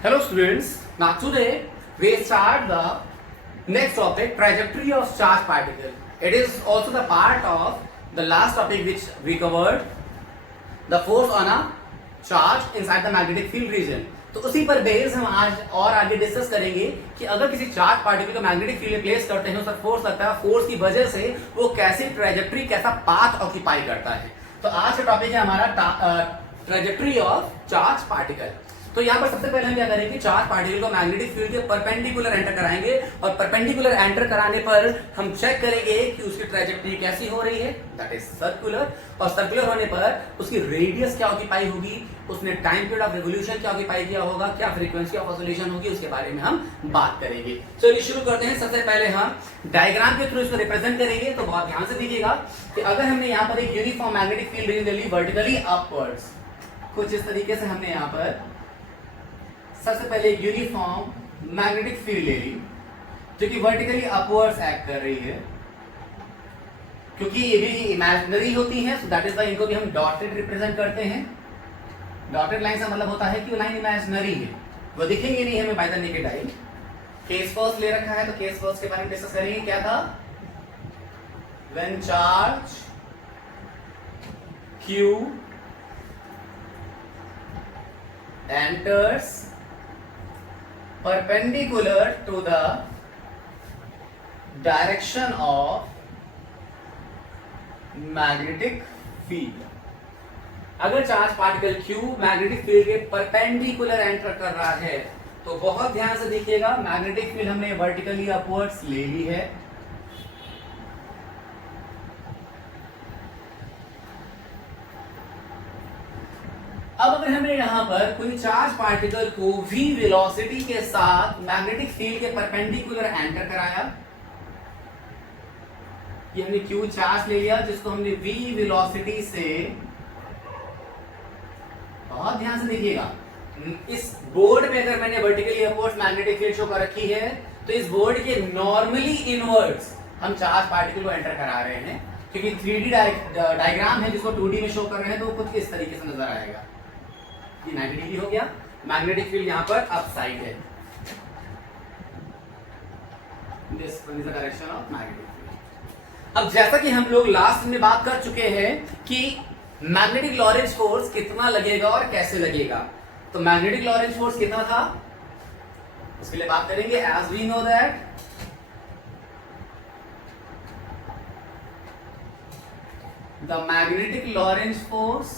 Hello students, now today we start the next topic, trajectory of charge particle. It is also the part of the last topic which we covered, the force on a charge inside the magnetic field region. तो उसी पर base हम आज और आगे discuss करेंगे कि अगर किसी चार्ज पार्टिकल को मैग्नेटिक फील्ड में प्लेस करते हैं, उस पर फोर्स लगता है, फोर्स की वजह से वो कैसे ट्रेजेक्ट्री, कैसा पाथ ऑक्यूपाई करता है। तो आज का टॉपिक है हमारा ट्रेजेक्ट्री ऑफ चार्ज पार्टिकल। तो यहाँ पर सबसे पहले हम क्या करेंगे, चार्ज पार्टिकल को मैग्नेटिक फील्ड के परपेंडिकुलर एंटर कराएंगे और परपेंडिकुलर एंटर कराने पर हम चेक करेंगे कि उसकी ट्रेजेक्ट्री कैसी हो रही है, दैट इज सर्कुलर। और सर्कुलर होने पर उसकी रेडियस क्या ऑक्यूपाई होगी, उसने टाइम पीरियड ऑफ रिवोल्यूशन क्या ऑक्यूपाई किया होगा, क्या फ्रीक्वेंसी ऑफ ऑसिलेशन होगी, उसके बारे में हम बात करेंगे। चलिए शुरू करते हैं। सबसे पहले हम डायग्राम के थ्रू इसको रिप्रेजेंट करेंगे। तो बहुत ध्यान से देखिएगा कि अगर हमने यहाँ पर एक यूनिफॉर्म मैग्नेटिक फील्ड ली वर्टिकली अपवर्ड्स, कुछ इस तरीके से हमने यहाँ पर सबसे पहले यूनिफॉर्म मैग्नेटिक फील्ड ले ली जो कि वर्टिकली अपवर्ड्स एक्ट कर रही है, क्योंकि ये भी इमेजिनरी होती है, सो दैट इज व्हाई इनको भी हम डॉटेड रिप्रेजेंट करते हैं। डॉटेड लाइन का मतलब होता है कि वो लाइन इमेजिनरी है, वो दिखेंगे नहीं हमें by the naked eye. Case first ले रखा है, तो केस फर्स्ट के बारे में डिस्कस करेंगे। क्या था, when charge Q enters perpendicular to the direction of magnetic field। अगर charge particle Q magnetic field के परपेंडिकुलर एंटर कर रहा है तो बहुत ध्यान से देखिएगा, मैग्नेटिक फील्ड हमने वर्टिकली अपवर्ड्स ले ली है। अब अगर हमने यहां पर कोई चार्ज पार्टिकल को v वेलोसिटी के साथ मैग्नेटिक फील्ड के परपेंडिकुलर एंटर कराया, ये हमने q चार्ज ले लिया जिसको हमने v वेलोसिटी से, बहुत ध्यान से देखिएगा, इस बोर्ड में अगर मैंने vertically upwards magnetic field show कर रखी है तो इस बोर्ड के नॉर्मली इनवर्ड्स हम चार्ज पार्टिकल को एंटर करा रहे हैं, क्योंकि 3D डायग्राम है जिसको 2D में शो कर रहे हैं तो कुछ इस तरीके से नजर आएगा। 90 डिग्री हो गया, मैग्नेटिक फील्ड यहां पर अप साइड है, this is the direction of magnetic field. अब जैसा कि हम लोग लास्ट में बात कर चुके हैं कि मैग्नेटिक लॉरेंज फोर्स कितना लगेगा और कैसे लगेगा, तो मैग्नेटिक लॉरेंज फोर्स कितना था उसके लिए बात करेंगे। As we know that the magnetic Lorentz force,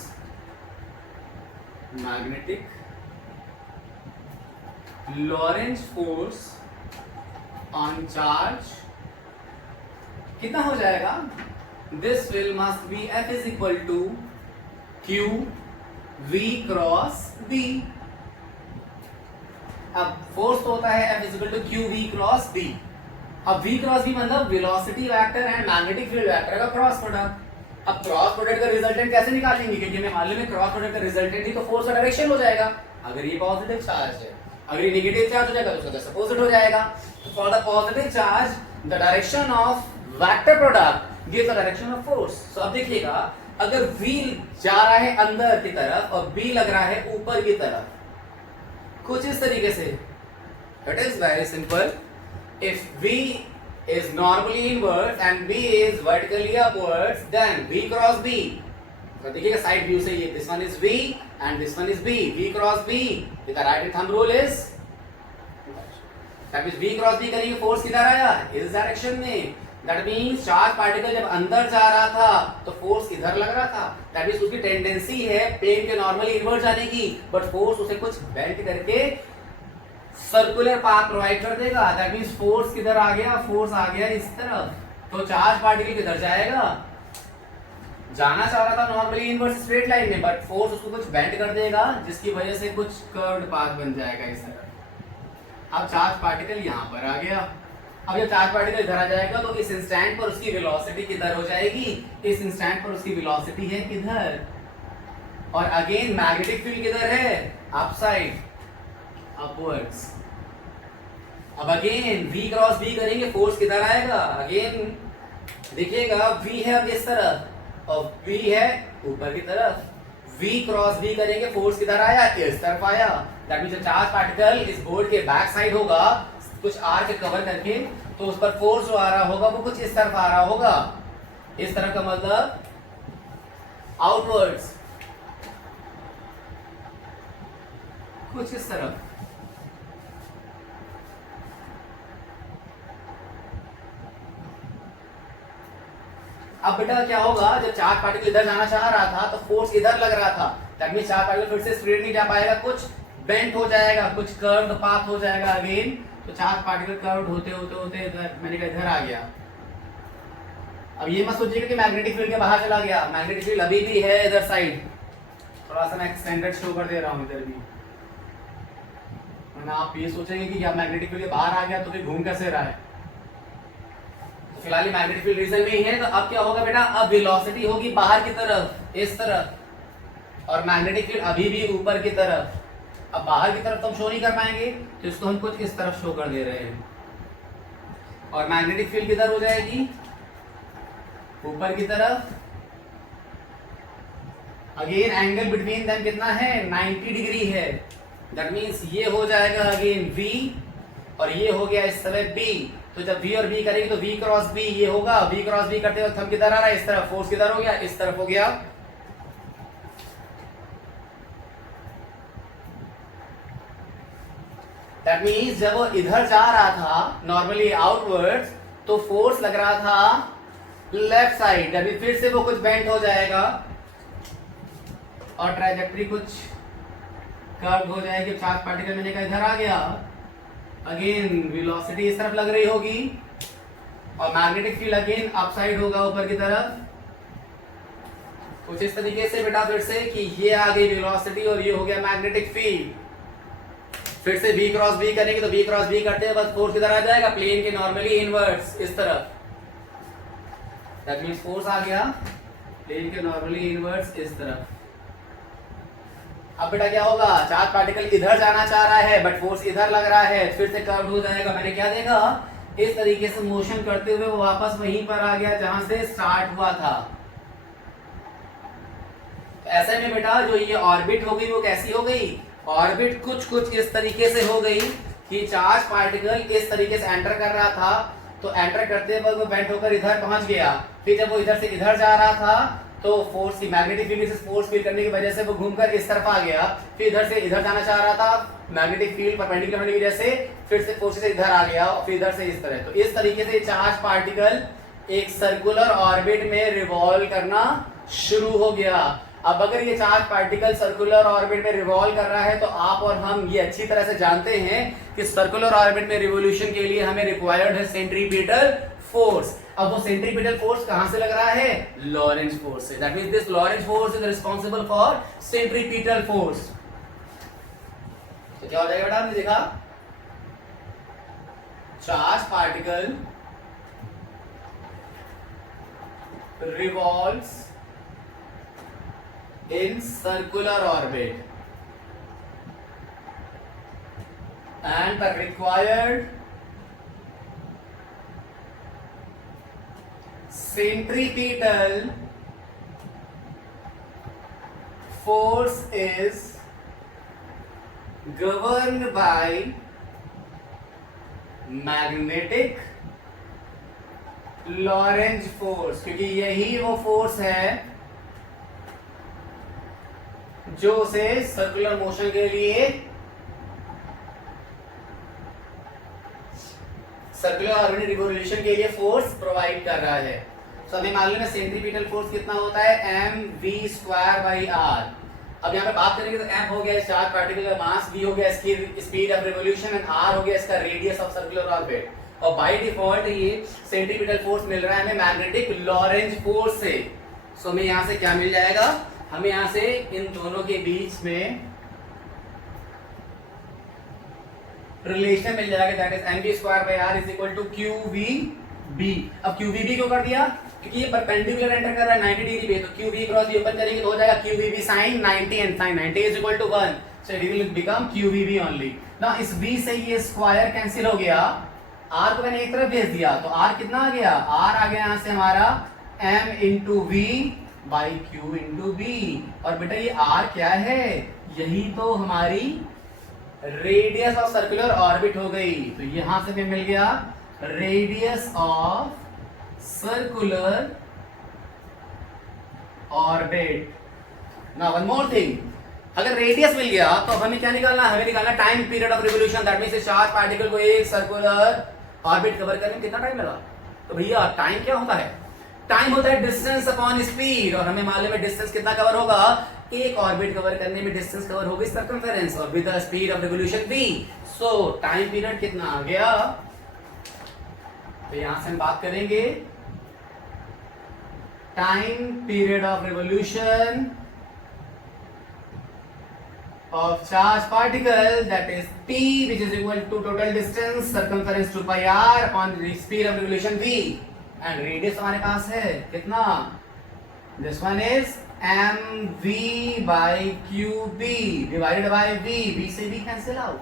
magnetic Lorentz force on charge कितना हो जाएगा, this will must be F is equal to Q V cross B। अब फोर्स तो होता है F is equal to Q V cross B। अब V cross B मतलब velocity vector and magnetic field vector का क्रॉस प्रोडक्ट। अब cross product का resultant कैसे निकालेंगे, क्योंकि हमें मालूम है क्रॉस प्रोडक्ट का रिजल्टेंट ही तो फोर्स का डायरेक्शन हो जाएगा। अगर ये पॉजिटिव चार्ज है, अगर ये नेगेटिव चार्ज हो जाएगा तो उसका जस्ट अपोजिट हो जाएगा। तो for the positive charge the direction of vector product gives the direction of force. So अब देखिएगा, अगर V जा रहा है अंदर की तरफ और B लग रहा है ऊपर की तरफ, कुछ इस तरीके से, it is very simple. If V is normally inwards and B is vertically upwards, then V cross B, तो देखिएगा साइड व्यू से, ये this one is V and this one is B, V cross B with the right thumb rule is, that means V cross B करेंगे, force किधर आया, इस direction में। that means charge particle जब अंदर जा रहा था तो फोर्स इधर लग रहा था, that means उसकी टेंडेंसी है प्लेन के नॉर्मली इनवर्ड जाने की, बट फोर्स उसे कुछ बेंड करके सर्कुलर पाथ प्रोवाइड कर देगा। दैट मींस फोर्स किधर आ गया, फोर्स आ गया इस तरफ, तो चार्ज पार्टिकल किधर जाएगा, जाना चाह रहा था नॉर्मली इनवर्स स्ट्रेट लाइन में, बट फोर्स उसको कुछ बेंड कर देगा जिसकी वजह से कुछ कर्व्ड पाथ बन जाएगा इस तरफ। अब चार्ज पार्टिकल यहां पर आ गया। अब जब चार्ज पार्टिकल इधर आ जाएगा तो इस इंस्टेंट पर उसकी वेलोसिटी किधर हो जाएगी, इस इंस्टेंट पर उसकी वेलोसिटी है इधर, और अगेन मैग्नेटिक फील्ड किधर है, अपसाइड, अपवर्ड्स। अब अगेन V क्रॉस B करेंगे, फोर्स किधर आएगा, अगेन देखिएगा V है अब इस तरफ और B है ऊपर की तरफ, V क्रॉस B करेंगे, फोर्स किधर आया, इस तरफ आया। दैट मींस चार्ज पार्टिकल इस बोर्ड के बैक साइड होगा कुछ R के कवर करके, तो उस पर फोर्स जो आ रहा होगा वो कुछ इस तरफ आ रहा होगा। इस तरफ का मतलब आउटवर्ड्स, कुछ इस तरफ। अब बेटा क्या होगा, जब चार्ज पार्टिकल इधर जाना चाह रहा था तो फोर्स इधर लग रहा था। दैट मींस चार्ज पार्टिकल फिर से स्ट्रेट नहीं जा पाएगा, कुछ बेंट हो जाएगा, कुछ कर्व्ड पाथ हो जाएगा अगेन। तो चार्ज पार्टिकल कर्व्ड होते होते होते इधर, मैंने कहा इधर आ गया। अब ये मत सोचिएगा कि मैग्नेटिक फील्ड के बाहर चला गया, मैग्नेटिक फील्ड अभी भी है इधर साइड। थोड़ा सा मैं एक्सटेंडेड शो कर दे रहा हूं इधर भी, वरना आप ये सोचेंगे कि क्या मैग्नेटिक फील्ड के बाहर आ गया तो फिर घूम कैसे रहा है। तो फिलहाल मैग्नेटिक फील्ड रीजन में ही है। तो अब क्या होगा बेटा, अब वेलोसिटी होगी बाहर की तरफ, इस तरफ, और मैग्नेटिक फील्ड अभी भी ऊपर की तरफ। अब बाहर की तरफ तो हम शो नहीं कर पाएंगे, तो इसको हम कुछ इस तरफ शो कर दे रहे हैं। और मैग्नेटिक फील्ड किधर हो जाएगी, ऊपर की तरफ। अगेन एंगल बिटवीन देम कितना है, 90 डिग्री है। दैट मींस ये हो जाएगा अगेन V, और ये हो गया इस समय B। तो जब V और B करेंगे तो V क्रॉस B ये होगा। V क्रॉस B करते वक्त हम किधर आ रहा है, इस तरफ। फोर्स किधर हो गया, इस तरफ हो गया। दैट मींस जब वो इधर जा रहा था नॉर्मली आउटवर्ड्स, तो फोर्स लग रहा था लेफ्ट साइड। अभी फिर से वो कुछ बेंट हो जाएगा और ट्राजेक्टरी कुछ कर्व हो जाएगी। चार्ज पार्टिकल मैंने कहा इधर आ गया, अगेन वेलोसिटी इस तरफ लग रही होगी, और magnetic field again up side होगा ऊपर की तरफ। कुछ इस तरीके से बेटा फिर से कि ये आ गई वेलोसिटी और ये हो गया मैग्नेटिक फील्ड। फिर से V क्रॉस B करेंगे तो V क्रॉस B करते हैं बस फोर्स किधर आ जाएगा, प्लेन के नॉर्मली इनवर्ट्स इस तरफ। दैट मींस फोर्स आ गया प्लेन के नॉर्मली इनवर्ट्स इस तरफ। अब बेटा क्या होगा, चार्ज पार्टिकल इधर जाना चाह रहा है बट फोर्स इधर लग रहा है, फिर से कर्व हो जाएगा। मैंने क्या देखा, इस तरीके से मोशन करते हुए वो वापस वहीं पर आ गया जहां से स्टार्ट हुआ था। ऐसे में बेटा जो ये ऑर्बिट हो गई वो कैसी हो गई, ऑर्बिट कुछ इस तरीके से हो गई कि चार्ज पार्टिकल इस तरीके से एंटर कर रहा था, तो एंटर करते वक्त वो बेंट होकर इधर पहुंच गया। फिर जब वो इधर से इधर जा रहा था तो फोर्स की मैग्नेटिक फील्ड से फोर्स फील करने की वजह से वो घूमकर इस तरफ आ गया। फिर इधर से इधर जाना चाह रहा था, मैग्नेटिक फील्ड परपेंडिकुलर होने की वजह से फिर से फोर्स से इधर आ गया और फिर इधर से इस तरह। तो इस तरीके से चार्ज पार्टिकल एक सर्कुलर ऑर्बिट में रिवॉल्व करना शुरू हो गया। अब अगर ये चार्ज पार्टिकल सर्कुलर ऑर्बिट में रिवॉल्व कर रहा है तो आप और हम ये अच्छी तरह से जानते हैं कि सर्कुलर ऑर्बिट में रिवोल्यूशन के लिए हमें रिक्वायर्ड है सेंट्रीपिटल फोर्स। अब वो सेंट्रीपिटल फोर्स कहां से लग रहा है, लॉरेंज फोर्स से। That means this Lorentz force is responsible for centripetal force. तो क्या हो जाएगा बेटा, आपने देखा charge particle revolves in circular orbit and the required centripetal force is governed by magnetic Lorentz force, क्योंकि यही वो फोर्स है जो उसे सर्कुलर मोशन के लिए, सर्कुलर ऑर्बिट रिवोल्यूशन के लिए फोर्स प्रोवाइड कर रहा है। तो हमें मालूम है सेंट्रीपिटल फोर्स कितना होता है, mv²/r। अब यहाँ पे बात करेंगे तो m हो गया इस चार्ज पार्टिकल का मास, v हो गया इसकी speed of revolution and r हो गया इसका रेडियस ऑफ सर्कुलर ऑर्बिट। और बाय डिफॉल्ट ये सेंट्रीपिटल फोर्स मिल रहा है हमें मैग्नेटिक लॉरेंज फोर्स से। सो हमें यहां से क्या मिल जाएगा, हमें यहां से इन दोनों के बीच में रिलेशन मिल जाएगा, that is mv²/r is equal to qvb। अब qvb क्यों कर दिया, क्योंकि ये परपेंडिकुलर एंटर कर रहा है 90 डिग्री पे, तो qv क्रॉस v ओपन करेंगे तो हो जाएगा qvb sin 90 and sin 90 is equal to 1, so it will become qvb only. ना इस v से ये स्क्वायर कैंसिल हो गया, r को मैंने एक तरफ भेज दिया तो r कितना आ गया, r आ गया यहां से हमारा m into V by Q into B. और बेटा ये आर क्या है, यही तो हमारी रेडियस ऑफ सर्कुलर ऑर्बिट हो गई। तो यहां से हमें मिल गया radius of circular orbit. Now one more thing, अगर रेडियस मिल गया तो हमें क्या निकालना है, हमें निकालना time period of revolution. That means charge particle को एक सर्कुलर ऑर्बिट कवर करने में कितना टाइम लगा। तो भैया टाइम क्या होता है, टाइम होता है डिस्टेंस अपॉन स्पीड। और हमें मालूम है डिस्टेंस कितना कवर होगा, एक ऑर्बिट कवर करने में डिस्टेंस कवर होगी सर्कमफेरेंस और with the speed of revolution v। So time period कितना आ गया, तो यहां से हम बात करेंगे time period of revolution of charge particle, that is t, which is equal to total distance circumference 2 pi r upon the speed of revolution v, and radius हमारे पास है कितना, this one is mv by qb divided by v, v से v cancel out,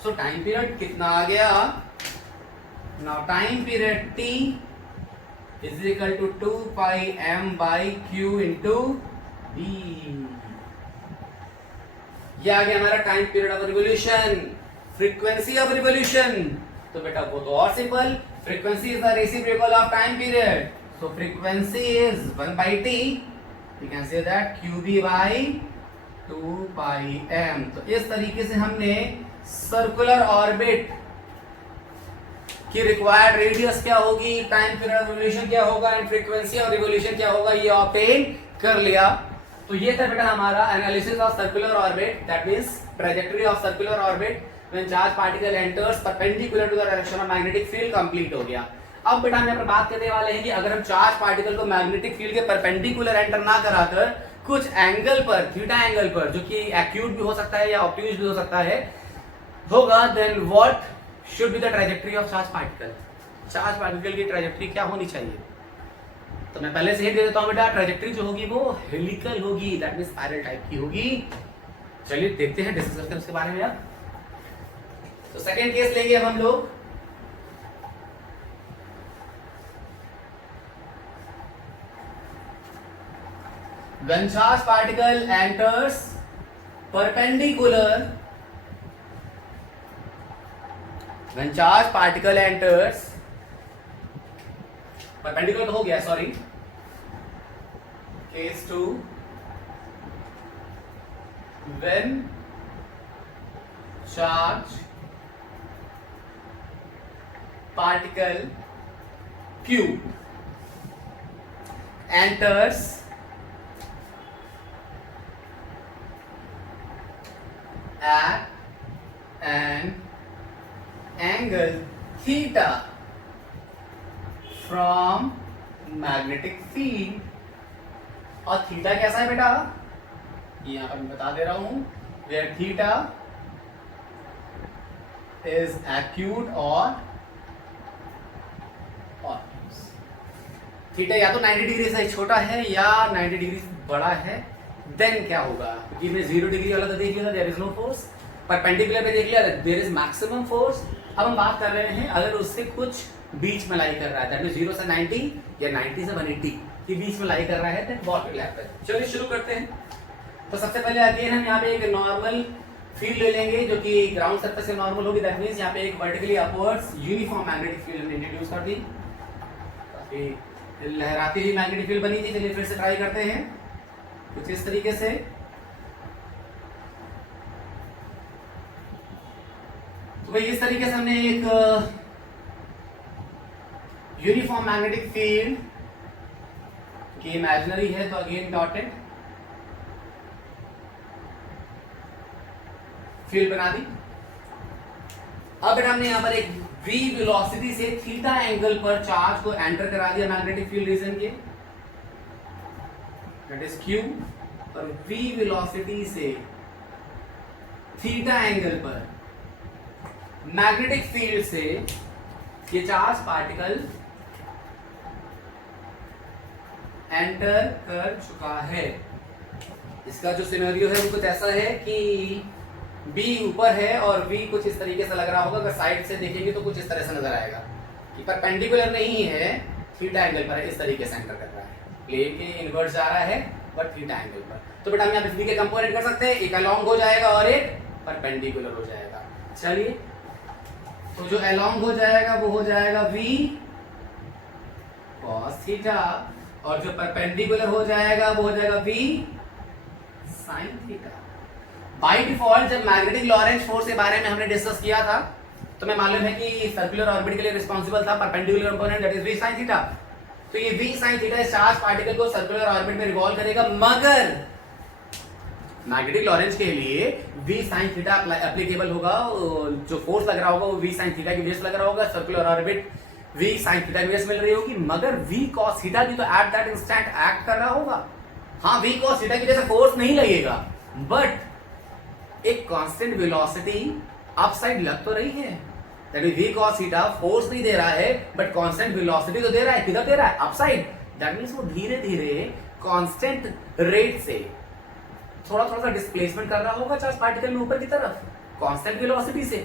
so time period कितना आ गया, now time period t is equal to 2 pi m by q into v। ये आ गया हमारा time period of revolution. Frequency of revolution, तो बेटा वो तो और simple, frequency is the reciprocal of time period, so frequency is 1 by t, we can say that qb by 2 pi m। तो इस तरीके से हमने सर्कुलर ऑर्बिट की रिक्वायर्ड रेडियस क्या होगी, टाइम पीरियड ऑफ रिवोल्यूशन क्या होगा एंड फ्रीक्वेंसी ऑफ रिवोल्यूशन क्या होगा, ये ऑब्टेन कर लिया। तो ये था बेटा हमारा analysis of circular orbit, that means trajectory of circular orbit when charge particle enters perpendicular to the direction of magnetic field complete हो गया। अब बेटा हम यहाँ पर बात करने वाले हैं कि अगर हम चार्ज पार्टिकल को मैग्नेटिक फील्ड के परपेंडिकुलर एंटर ना कराकर कुछ एंगल पर, थीटा एंगल पर, जो कि एक्यूट भी हो सकता है या ऑब्ट्यूज भी हो सकता है, होगा, then what should be the trajectory of charge particle. Charge particle की ट्रैजेक्टरी क्या होनी चाहिए, तो मैं पहले से ही दे देता हूं बेटा, ट्रैजेक्टरी जो होगी वो हेलिकल होगी, दैट मींस स्पाइरल टाइप की होगी। चलिए देखते हैं, डिस्कस करते हैं उसके बारे में अब। तो सेकंड केस लेंगे अब हम लोग, when charge particle enters perpendicular, when charge particle enters perpendicular तो हो गया, sorry, case 2, when charge particle q enters at an angle theta from magnetic field. और थीटा कैसा है बेटा, यहां पर मैं बता दे रहा हूं, वेयर थीटा इज एक्यूट और थीटा या तो 90 डिग्री से छोटा है या 90 डिग्री बड़ा है, देन क्या होगा, क्योंकि मैं 0 डिग्री वाला तो देख लिया, there is no force, perpendicular पे देख लिया, देयर इज मैक्सिमम फोर्स। अब हम बात कर रहे हैं अगर उससे कुछ बीच में लाई कर रहा है, दैट मींस 0 से 90 या 90 से 180 के बीच में लाई कर रहा है, देन व्हाट विल हैपन। चलिए शुरू करते हैं। तो सबसे पहले अगेन हम यहाँ पे एक नॉर्मल फील्ड ले लेंगे जो कि ग्राउंड सरफेस से नॉर्मल होगी, दैट मींस यहाँ पे एक vertically upwards uniform magnetic field हमने इंट्रोड्यूस कर दी, काफी लहराती हुई मैग्नेटिक फील्ड बनी थी। चलिए फिर से ट्राई करते हैं कुछ इस तरीके से। तो भाई इस तरीके से हमने एक यूनिफॉर्म मैग्नेटिक फील्ड की इमेजिनरी है तो अगेन डॉटेड फील्ड बना दी। अब बेटा हमने यहां पर एक v वेलोसिटी से थीटा एंगल पर चार्ज को एंटर करा दिया मैग्नेटिक फील्ड रीजन के, दैट इज q, और v वेलोसिटी से थीटा एंगल पर मैग्नेटिक फील्ड से ये चार्ज पार्टिकल एंटर कर चुका है। इसका जो सिनेरियो है वो कुछ ऐसा है कि B ऊपर है और V कुछ इस तरीके से लग रहा होगा, अगर साइड से देखेंगे तो कुछ इस तरह से नजर आएगा कि परपेंडिकुलर नहीं है, थीटा एंगल पर है, इस तरीके से एंटर कर रहा है। प्लेन के इनवर्स जा रहा है बट थीटा एंगल पर। तो बेटा हम यहाँ पे v के कंपोनेंट कर सकते हैं, एक अलोंग हो जाएगा और एक परपेंडिकुलर हो जाएगा। चलिए तो जो अलोंग हो जाएगा वो हो जाएगा v cos थीटा और जो परपेंडिकुलर हो जाएगा वो हो जाएगा v sin theta. By default जब मैग्नेटिक लॉरेंज फोर्स के बारे में हमने डिस्कस किया था तो मैं मालूम है कि सर्कुलर ऑर्बिट के लिए रिस्पांसिबल था perpendicular component that is v sin theta. तो ये v sin थीटा इस चार्ज पार्टिकल को सर्कुलर ऑर्बिट में रिवॉल्व करेगा, मगर मैग्नेटिक लॉरेंज के लिए v sin थीटा एप्लीकेबल होगा, जो फोर्स लग रहा होगा वो v sin थीटा की वजह से लग रहा होगा, circular orbit v sin theta की वजह से मिल रही होगी, मगर v cos थीटा भी तो एट दैट इंस्टेंट एक्ट कर रहा होगा। हाँ v cos थीटा की वजह से फोर्स नहीं लगेगा, बट एक कांस्टेंट वेलोसिटी अपसाइड लग तो रही है। That is v cos theta force नहीं दे रहा है बट कांस्टेंट वेलोसिटी तो दे रहा है। किधर दे रहा है? अपसाइड। दैट मींस वो धीरे धीरे कांस्टेंट रेट से थोड़ा थोड़ा सा डिस्प्लेसमेंट कर रहा होगा चार्ज पार्टिकल में ऊपर की तरफ कांस्टेंट वेलोसिटी से।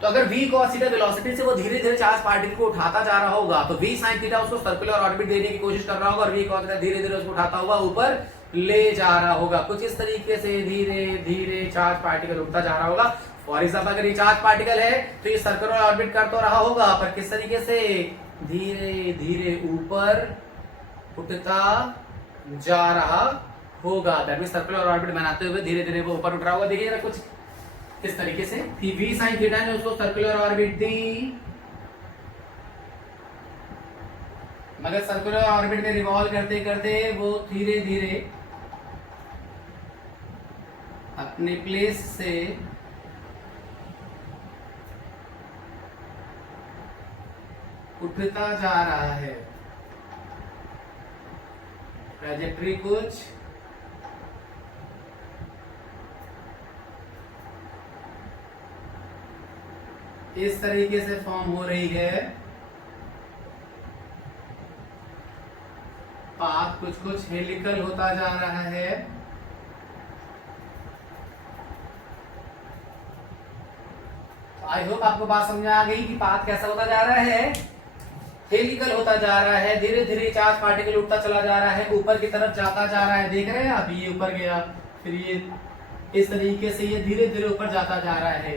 तो अगर v cos थीटा वेलोसिटी से वो धीरे धीरे चार्ज पार्टिकल को उठाता जा रहा होगा तो v sin थीटा उसको सर्कुलर ऑर्बिट देने की कोशिश कर रहा होगा और v cos थीटा धीरे धीरे उसको उठाता हुआ ऊपर ले जा रहा होगा। कुछ इस तरीके से धीरे धीरे चार्ज पार्टिकल उठता जा रहा होगा। फॉर एग्जाम्पल अगर ये चार्ज पार्टिकल है तो ये सर्कुलर ऑर्बिट कर तो रहा होगा पर किस तरीके से? धीरे धीरे ऊपर उठता जा रहा होगा। दैट मींस सर्कुलर ऑर्बिट बनाते हुए धीरे धीरे वो ऊपर उठ रहा होगा। देखिए जरा कुछ किस तरीके से v sin थीटा ने उसको सर्कुलर ऑर्बिट दी, मगर सर्कुलर ऑर्बिट में रिवॉल्व करते करते वो धीरे धीरे अपने प्लेस से उठता जा रहा है। ट्रैजेक्टरी कुछ इस तरीके से फॉर्म हो रही है। पाथ कुछ कुछ हेलिकल होता जा रहा है। आई होप आपको बात समझ आ गई कि पाथ कैसा होता जा रहा है, हेलिकल होता जा रहा है। धीरे धीरे चार्ज पार्टिकल उठता चला जा रहा है, ऊपर की तरफ जाता जा रहा है। देख रहे हैं आप, ये ऊपर गया, फिर ये इस तरीके से ये धीरे धीरे ऊपर जाता जा रहा है।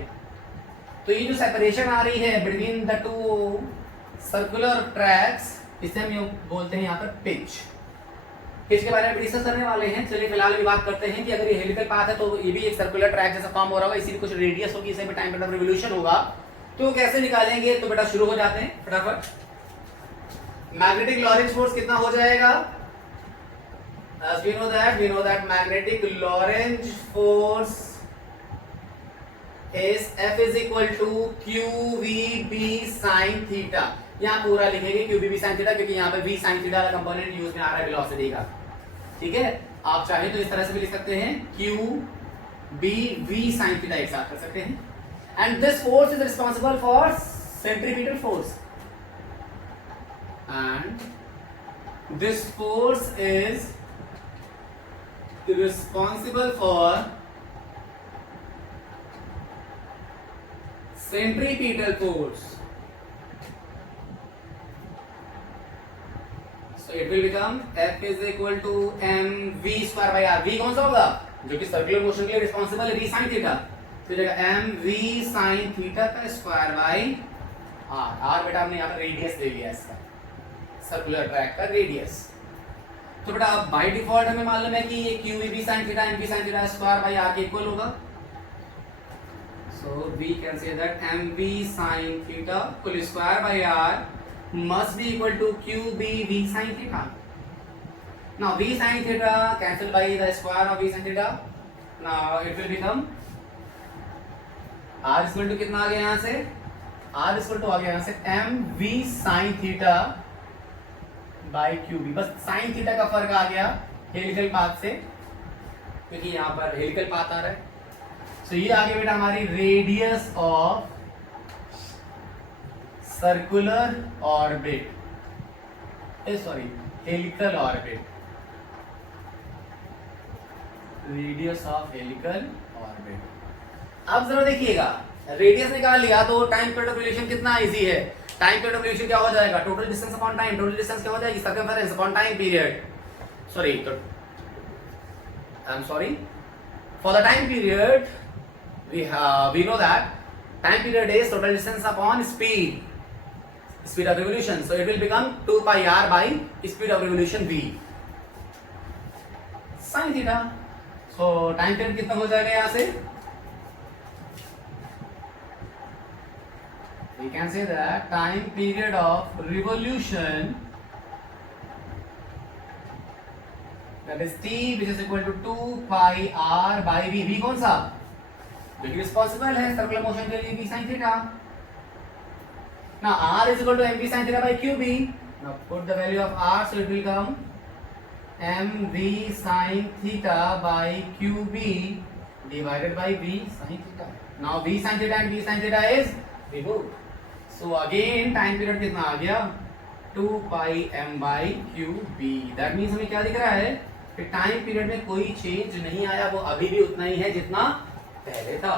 तो ये जो सेपरेशन आ रही है between the to circular tracks, इसे हम बोलते हैं यहाँ पर पिच। पिच के बारे में डिस्कस करने वाले हैं। चलिए फिलहाल भी बात करते हैं कि अगर ये हेलिकल पाथ है तो ये भी एक सर्कुलर ट्रैक जैसा फॉर्म हो रहा होगा, इसी कुछ रेडियस होगी, इसे भी टाइम ऑफ रिवोल्यूशन होगा। तो कैसे निकालेंगे? तो बेटा शुरू हो जाते हैं फटाफट। मैग्नेटिक लॉरेंज फोर्स कितना हो जाएगा? As we know that magnetic Lorentz force is F is equal to QVB sin theta। यहाँ पूरा लिखेंगे QVB sin theta क्योंकि यहाँ पे V sin theta का कंपोनेंट यूज में आ रहा है वेलोसिटी का। ठीक है, आप चाहे तो इस तरह से भी लिख सकते हैं QBV sin theta एक साथ कर सकते हैं। And this force is responsible for centripetal force and this force is responsible for centripetal force, so it will become F is equal to mv square by r। v कौन सा होगा? जो कि सर्कुलर मोशन के लिए responsible है, v sin theta. तो जगह mv sin थीटा का स्क्वायर बाई r। r बेटा हमने यहाँ पर रेडियस ले लिया इसका, सर्कुलर ट्रैक का रेडियस। तो बेटा अब बाय डिफॉल्ट हमें मालूम है कि ये QVB sin theta mv sin theta square by r के इक्वल होगा। So we can say that mv sin theta whole square by r must be equal to QBV sin theta। Now v sin theta cancelled by the square of v sin theta। Now it will become r is equal to कितना आ गया यहाँ से? r is equal to आ गया यहाँ से mv sin theta by QB। बस sin theta का फर्क आ गया हेलिकल पाथ से, क्योंकि यहाँ पर हेलिकल पाथ आ रहा है। तो ये आगे बेटा हमारी radius of circular orbit, sorry helical orbit, radius of helical orbit. अब जरा देखिएगा, रेडियस निकाल लिया तो टाइम पीरियड ऑफ रिलेशन कितना इजी है। टाइम पीरियड ऑफ रिलेशन क्या हो जाएगा? Total distance upon time. Total distance क्या हो जाएगी? Circumference upon time period. sorry, I'm sorry, for the time period we know that time period is total distance upon speed of revolution, so it will become 2 pi r by speed of revolution v sin theta. so time period कितना हो जाएगा यहां से, we can say that time period of revolution, that is t which is equal to 2 pi r by v. v कौन सा, जो कि responsible है सर्कुलर मोशन के लिए, v sin theta. Now r is equal to mv sin theta by qb. Now put the value of r, so it will come mv sin theta by qb divided by v sin theta. Now v sin theta and v sin theta is v both. So again time period कितना आ गया, 2 pi m by qb. That means हमें क्या दिख रहा है कि time period में कोई चेंज नहीं आया, वो अभी भी उतना ही है जितना पहले था.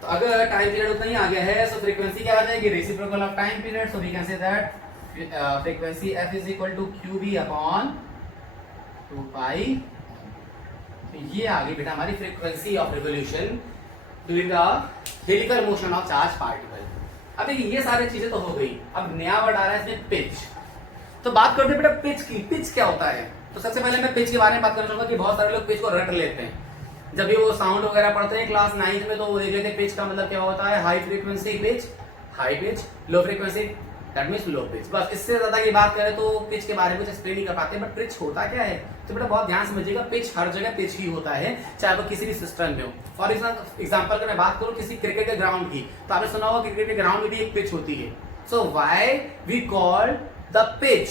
तो अगर टाइम पीरियड उतना ही आ गया है, सो फ्रीक्वेंसी क्या आ जाएगी, reciprocal of time period. So we can say that frequency f is equal to qb upon 2 pi. तो ये आ गई बेटा हमारी frequency of revolution during the helical motion of charge particle. अब देखिए ये सारी चीजें तो हो गई, अब नया वर्ड आ रहा है इसमें पिच. तो बात करते हैं बेटा पिच की. पिच क्या होता है, तो सबसे पहले मैं पिच के बारे में बात करना चाहूंगा कि बहुत सारे लोग पिच को रट लेते हैं. जब भी वो साउंड वगैरह पढ़ते हैं क्लास 9th में, तो वो देख लेते हैं पिच का मतलब क्या होता है, high frequency pitch, high pitch, low frequency that means low pitch. बस इससे ज्यादा की बात करें तो पिच के बारे में कुछ एक्सप्लेन नहीं कर पाते. बट पिच होता क्या है, तो बेटा बहुत ध्यान समझिएगा, पिच हर जगह पिच ही होता है, चाहे वो किसी भी सिस्टम में हो. फॉर एग्जाम्पल अगर मैं बात करूं किसी क्रिकेट के ग्राउंड की, तो आपने सुना होगा क्रिकेट के ग्राउंड में भी एक पिच होती है. So why we call the pitch,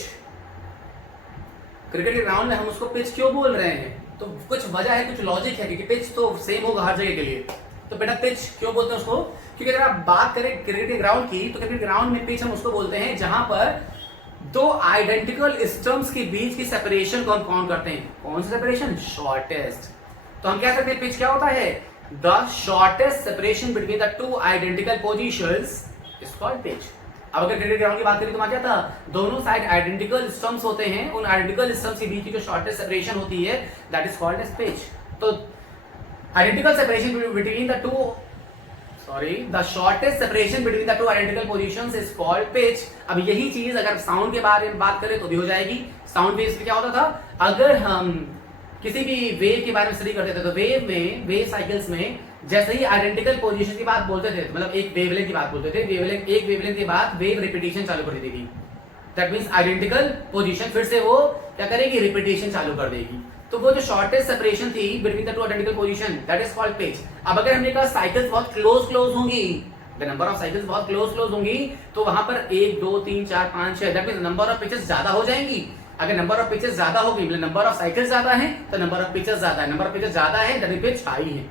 cricket के ग्राउंड में हम उसको पिच क्यों बोल रहे हैं, तो कुछ वजह है, कुछ लॉजिक है, क्योंकि पिच तो सेम होगा हर जगह के लिए. तो बेटा पिच क्यों बोलते हैं उसको, क्योंकि अगर आप बात करें क्रिकेट के ग्राउंड की, तो क्रिकेट ग्राउंड में पिच हम उसको बोलते हैं जहां पर दो आइडेंटिकल स्टंप्स के बीच की सेपरेशन को हम काउंट करते हैं. कौन सी सेपरेशन, शॉर्टेस्ट. तो हम क्या करते हैं, पिच क्या होता है, the shortest separation between the two identical positions is called pitch. अब अगर क्रिकेट ग्राउंड की बात करें तो वहां क्या था, दोनों साइड आइडेंटिकल स्टंप्स होते हैं, उन आइडेंटिकल स्टंप्स के बीच की जो शॉर्टेस्ट सेपरेशन होती है that is called as pitch. तो identical separation between the two, sorry, the shortest separation between the two identical positions is called pitch. अब यही चीज अगर साउंड के बारे में बात करें तो भी हो जाएगी. साउंड वेव्स में क्या होता था, अगर हम किसी भी वेव के बारे में स्टडी करते थे तो वेव में, वेव साइकिल्स में जैसे ही आइडेंटिकल पोजीशन की बात बोलते थे, मतलब एक वेवलेंथ की बात बोलते थे, वेवलेंथ, एक वेवलेंथ के बाद वेव रिपीटेशन चालू कर देती थी. दैट मींस आइडेंटिकल पोजीशन फिर से वो क्या करेगी, रिपीटेशन चालू कर देगी. तो वो जो शॉर्टेस्ट सेपरेशन थी between the two identical position that is called pitch. अब अगर हमने कहा साइकिल्स बहुत क्लोज होंगी, द नंबर ऑफ साइकिल्स बहुत क्लोज होंगी, तो वहां पर 1 2 3 4 5 6 that means number of pitches ज्यादा हो जाएंगी. अगर नंबर ऑफ पिचेस ज्यादा होगी मतलब नंबर ऑफ साइकिल्स ज्यादा है, तो नंबर ऑफ पिचेस ज्यादा है. नंबर ऑफ पिचेस ज्यादा है दैट मींस पिच हाई है.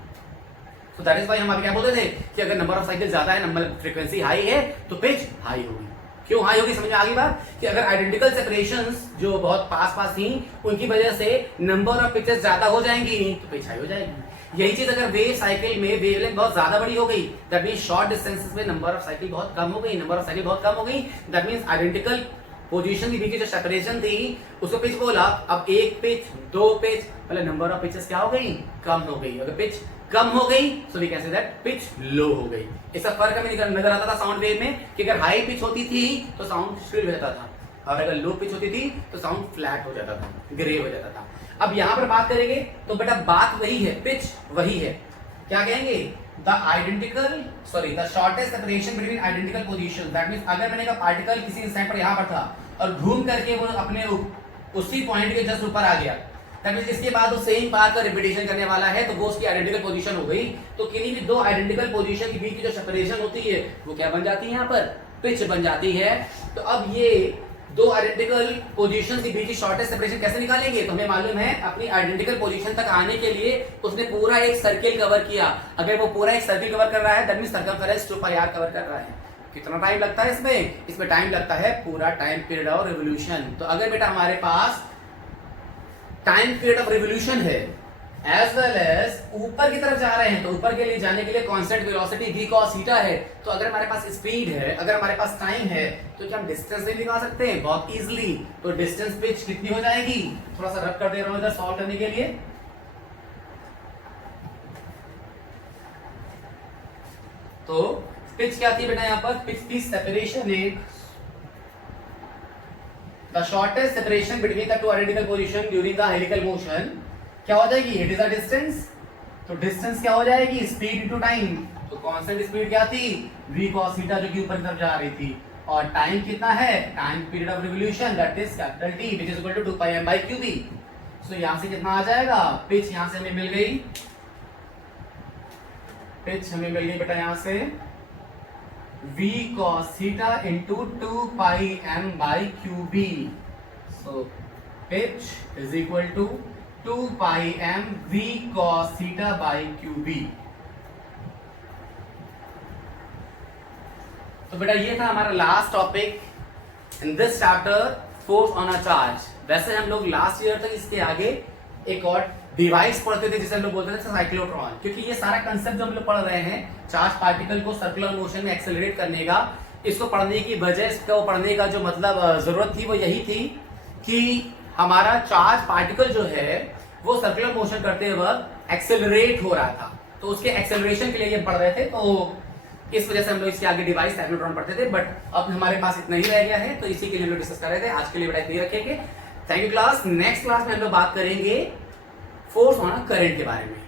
सो दैट इज व्हाई हम क्या बोलते थे कि अगर नंबर ऑफ साइकिल ज्यादा है, नंबर फ्रीक्वेंसी हाई है, तो पिच हाई होगी. क्यों हाई होगी, समझ में आ गई बात, कि अगर आइडेंटिकल सेपरेशंस जो बहुत पास थी उनकी वजह से नंबर ऑफ पिचेस ज्यादा हो जाएंगी तो पिच हाई हो जाएगी. यही चीज अगर वेव साइकिल में वेवलेंथ बहुत ज्यादा बड़ी हो गई, दैट मींस शॉर्ट डिस्टेंसेस में नंबर ऑफ साइकिल बहुत कम हो गई, नंबर ऑफ साइकिल बहुत कम हो गई, दैट मींस आइडेंटिकल पोजीशन के बीच की जो सेपरेशन थी उसको पिच बोला. अब एक पिच, दो पिच, मतलब नंबर ऑफ पिचेस क्या हो गई, कम हो गई. अगर पिच कम हो गई so we can say that pitch low हो गई. इसका फर्क हमें नजर आता था साउंड वेव में कि अगर हाई पिच होती थी तो साउंड श्रिल हो जाता था, और अगर लो पिच होती थी तो साउंड फ्लैट हो जाता था, ग्रे हो जाता था. अब यहां पर बात करेंगे तो बेटा बात वही है, पिच वही है. क्या कहेंगे, the shortest separation between identical positions. That means अगर मैंने कहा पार्टिकल किसी इंस्टेंट पर यहां पर था और घूम करके वो अपने उसी पॉइंट के जस्ट ऊपर आ गया, दैट मींस इसके बाद वो सेम पाथ का रिपीटेशन करने वाला है, तो वो उसकी आइडेंटिकल पोजीशन हो गई. तो किन्हीं भी दो आइडेंटिकल पोजीशन के बीच की जो सेपरेशन होती है वो क्या बन जाती है, यहाँ पर पिच बन जाती है. तो अब ये दो आइडेंटिकल पोजीशन के बीच की शॉर्टेस्ट सेपरेशन कैसे निकालेंगे, तो हमें मालूम है अपनी आइडेंटिकल पोजीशन तक आने के लिए उसने पूरा एक सर्किल कवर किया. अगर वो पूरा एक सर्किल कवर कर रहा है that means circumference 2 pi r cover कर रहा है. कितना टाइम लगता है इसमें टाइम लगता है पूरा टाइम पीरियड ऑफ रिवोल्यूशन. तो अगर बेटा हमारे पास टाइम पीरियड ऑफ रिवोल्यूशन है एज वेल एज ऊपर की तरफ जा रहे हैं तो ऊपर के लिए जाने के लिए constant velocity v cos theta है। तो अगर हमारे पास स्पीड है, अगर हमारे पास टाइम है, तो क्या हम डिस्टेंस भी निकाल सकते हैं बहुत इजीली। तो डिस्टेंस पिच कितनी हो जाएगी, थोड़ा सा रब कर दे रहा हूं इधर सॉल्व करने के लिए। तो पिच क्या थी बेटा, यहां पर पिच थी separation in the shortest separation between the two identical position during the helical motion. क्या हो जाएगी, इट इज अ डिस्टेंस। तो डिस्टेंस क्या हो जाएगी, स्पीड इनटू टाइम। तो कांस्टेंट स्पीड क्या थी, v cos थीटा, जो कि ऊपर की तरफ जा रही थी। और टाइम कितना है, time period of revolution that is capital T which is equal to 2 pi m by qb। So यहां से कितना आ जाएगा, पिच यहां से हमें मिल गई, पिच हमें मिल गई बेटा यहां से v cos theta into 2 pi m by qb। So pitch is equal to 2 pi m v cos theta by qb। तो बेटा ये था हमारा last topic in this chapter, force on a charge. वैसे हम लोग लास्ट ईयर तक इसके आगे एक और डिवाइस पढ़ते थे जिसे हम लोग बोलते थे साइक्लोट्रॉन, क्योंकि ये सारा कंसेप्ट जो हम लोग पढ़ रहे हैं चार्ज पार्टिकल को सर्कुलर मोशन में एक्सेलरेट करने का, इसको पढ़ने की वजह, इसको पढ़ने का जो मतलब जरूरत थी वो यही थी कि हमारा चार्ज पार्टिकल जो है वो सर्कुलर मोशन करते वक्त एक्सेलरेट हो रहा था, तो उसके एक्सेलरेशन के लिए ये पढ़ रहे थे। तो इस वजह से हम लोग इसके आगे डिवाइस साइक्लोट्रॉन पढ़ते थे, बट अब हमारे पास इतना ही रह गया है, तो इसी के लिए हम लोग डिस्कस कर रहे थे। आज के लिए बेटा इतना ही रखेंगे। Thank you class. Next class में हम लोग बात करेंगे फोर्स ऑन अ करंट के बारे में।